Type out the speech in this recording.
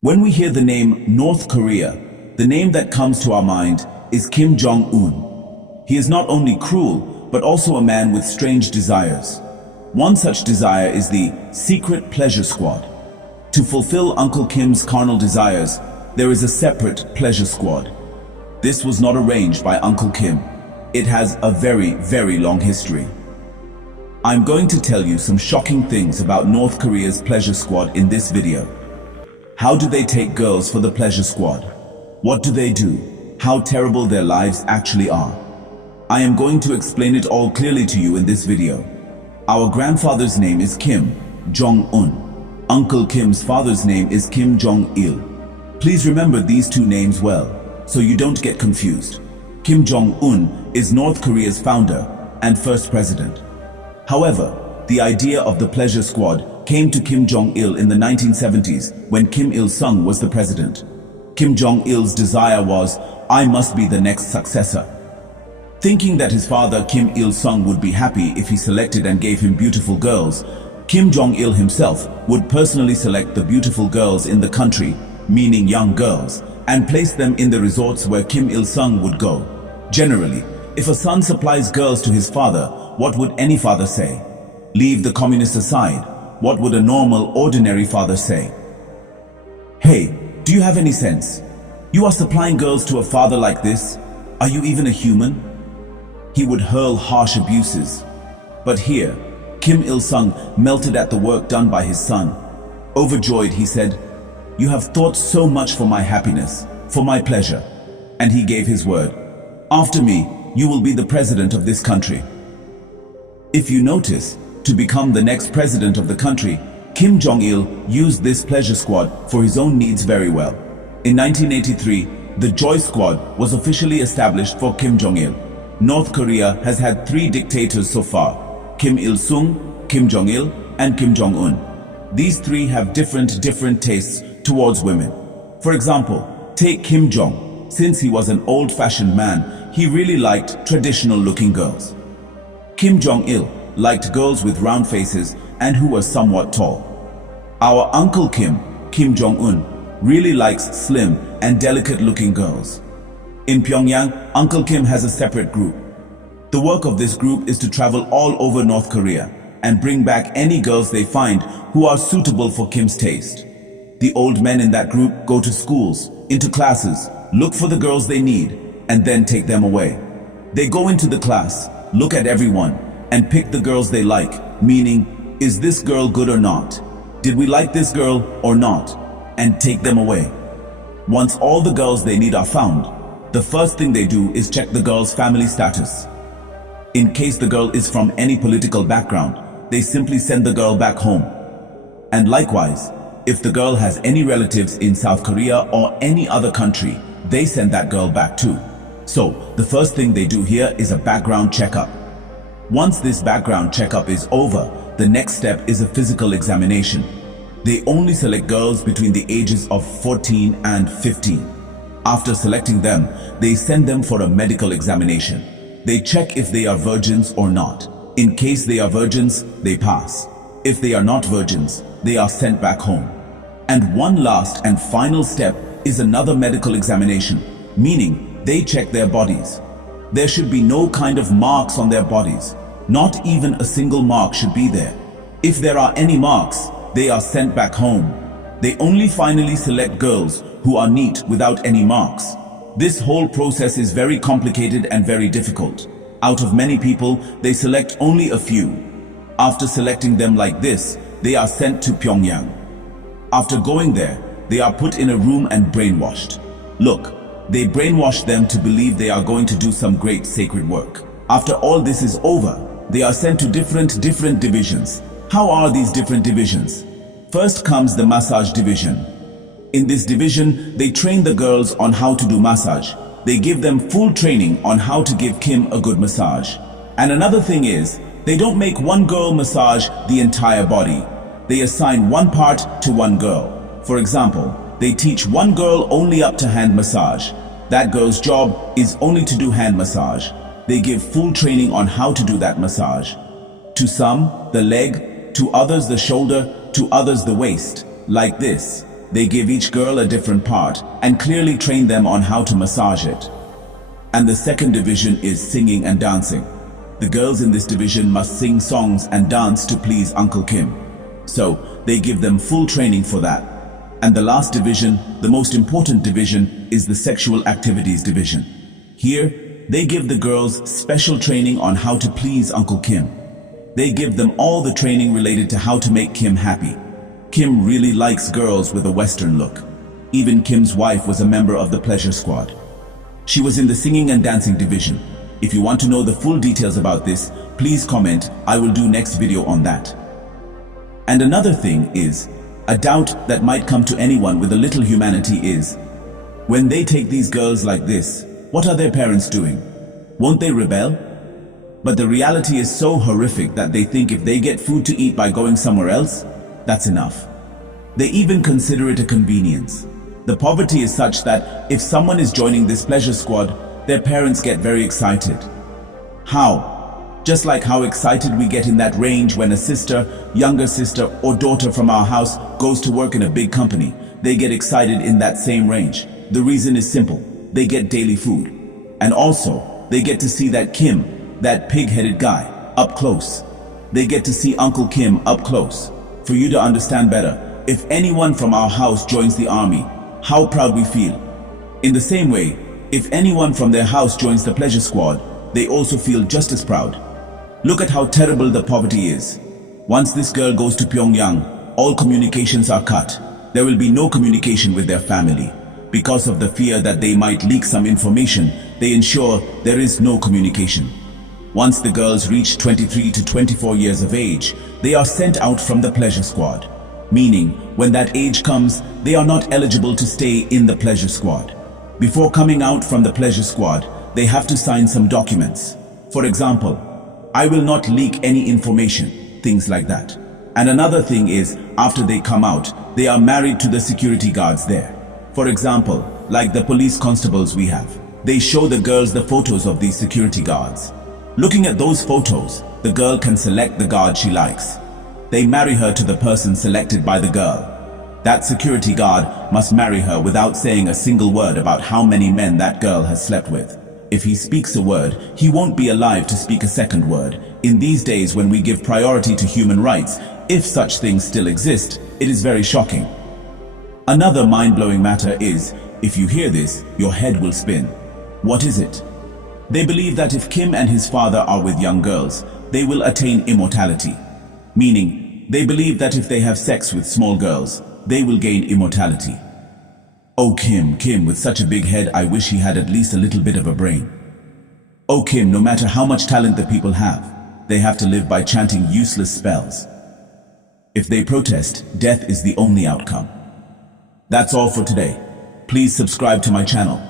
When we hear the name North Korea, the name that comes to our mind is Kim Jong-un. He is not only cruel, but also a man with strange desires. One such desire is the secret pleasure squad. To fulfill Uncle Kim's carnal desires, there is a separate pleasure squad. This was not arranged by Uncle Kim. It has a very, very long history. I'm going to tell you some shocking things about North Korea's pleasure squad in this video. How do they take girls for the pleasure squad? What do they do? How terrible their lives actually are. I am going to explain it all clearly to you in this video. Our grandfather's name is Kim Jong-un. Uncle Kim's father's name is Kim Jong-il. Please remember these two names well, so you don't get confused. Kim Jong-un is North Korea's founder and first president. However, the idea of the pleasure squad came to Kim Jong-il in the 1970s when Kim Il-sung was the president. Kim Jong-il's desire was, I must be the next successor. Thinking that his father Kim Il-sung would be happy if he selected and gave him beautiful girls, Kim Jong-il himself would personally select the beautiful girls in the country, meaning young girls, and place them in the resorts where Kim Il-sung would go. Generally, if a son supplies girls to his father, what would any father say? Leave the communists aside. What would a normal, ordinary father say? Hey, do you have any sense? You are supplying girls to a father like this? Are you even a human? He would hurl harsh abuses. But here, Kim Il-sung melted at the work done by his son. Overjoyed, he said, "You have thought so much for my happiness, for my pleasure." And he gave his word. After me, you will be the president of this country. If you notice, to become the next president of the country, Kim Jong-il used this pleasure squad for his own needs very well. In 1983, the Joy Squad was officially established for Kim Jong-il. North Korea has had 3 dictators so far: Kim Il-sung, Kim Jong-il, and Kim Jong-un. These 3 have different tastes towards women. For example, take Kim Jong. Since he was an old-fashioned man, he really liked traditional-looking girls. Kim Jong-il liked girls with round faces and who were somewhat tall. Our Uncle Kim, Kim Jong-un, really likes slim and delicate-looking girls. In Pyongyang, Uncle Kim has a separate group. The work of this group is to travel all over North Korea and bring back any girls they find who are suitable for Kim's taste. The old men in that group go to schools, into classes, look for the girls they need, and then take them away. They go into the class, look at everyone, and pick the girls they like, meaning, is this girl good or not? Did we like this girl or not? And take them away. Once all the girls they need are found, the first thing they do is check the girl's family status. In case the girl is from any political background, they simply send the girl back home. And likewise, if the girl has any relatives in South Korea or any other country, they send that girl back too. So, the first thing they do here is a background checkup. Once this background checkup is over, the next step is a physical examination. They only select girls between the ages of 14 and 15. After selecting them, they send them for a medical examination. They check if they are virgins or not. In case they are virgins, they pass. If they are not virgins, they are sent back home. And one last and final step is another medical examination, meaning they check their bodies. There should be no kind of marks on their bodies. Not even a single mark should be there. If there are any marks, they are sent back home. They only finally select girls who are neat without any marks. This whole process is very complicated and very difficult. Out of many people, they select only a few. After selecting them like this, they are sent to Pyongyang. After going there, they are put in a room and brainwashed. Look, they brainwash them to believe they are going to do some great sacred work. After all this is over, they are sent to different divisions. How are these different divisions? First comes the massage division. In this division, they train the girls on how to do massage. They give them full training on how to give Kim a good massage. And another thing is, they don't make one girl massage the entire body. They assign one part to one girl. For example, they teach one girl only up to hand massage. That girl's job is only to do hand massage. They give full training on how to do that massage. To some, the leg, to others the shoulder, to others the waist, like this. they give each girl a different part and clearly train them on how to massage it. And the second division is singing and dancing. The girls in this division must sing songs and dance to please Uncle Kim. So they give them full training for that. And the last division, the most important division, is the sexual activities division. Here, they give the girls special training on how to please Uncle Kim. They give them all the training related to how to make Kim happy. Kim really likes girls with a Western look. Even Kim's wife was a member of the pleasure squad. She was in the singing and dancing division. If you want to know the full details about this, please comment. I will do next video on that. And another thing is, a doubt that might come to anyone with a little humanity is, when they take these girls like this, what are their parents doing? Won't they rebel? But the reality is so horrific that they think if they get food to eat by going somewhere else, that's enough. They even consider it a convenience. The poverty is such that if someone is joining this pleasure squad, their parents get very excited. How? Just like how excited we get in that range when a sister, younger sister, or daughter from our house goes to work in a big company. They get excited in that same range. The reason is simple. They get daily food. And also, they get to see that Kim, that pig-headed guy, up close. They get to see Uncle Kim up close. For you to understand better, if anyone from our house joins the army, how proud we feel. In the same way, if anyone from their house joins the pleasure squad, they also feel just as proud. Look at how terrible the poverty is. Once this girl goes to Pyongyang, all communications are cut. There will be no communication with their family. Because of the fear that they might leak some information, they ensure there is no communication. Once the girls reach 23 to 24 years of age, they are sent out from the pleasure squad. Meaning, when that age comes, they are not eligible to stay in the pleasure squad. Before coming out from the pleasure squad, they have to sign some documents. For example, I will not leak any information, things like that. And another thing is, after they come out, they are married to the security guards there. For example, like the police constables we have. They show the girls the photos of these security guards. Looking at those photos, the girl can select the guard she likes. They marry her to the person selected by the girl. That security guard must marry her without saying a single word about how many men that girl has slept with. If he speaks a word, he won't be alive to speak a second word. In these days when we give priority to human rights, if such things still exist, it is very shocking. Another mind-blowing matter is, if you hear this, your head will spin. What is it? They believe that if Kim and his father are with young girls, they will attain immortality. Meaning, they believe that if they have sex with small girls, they will gain immortality. Oh Kim with such a big head, I wish he had at least a little bit of a brain. Oh Kim, no matter how much talent the people have, they have to live by chanting useless spells. If they protest, death is the only outcome. That's all for today. Please subscribe to my channel.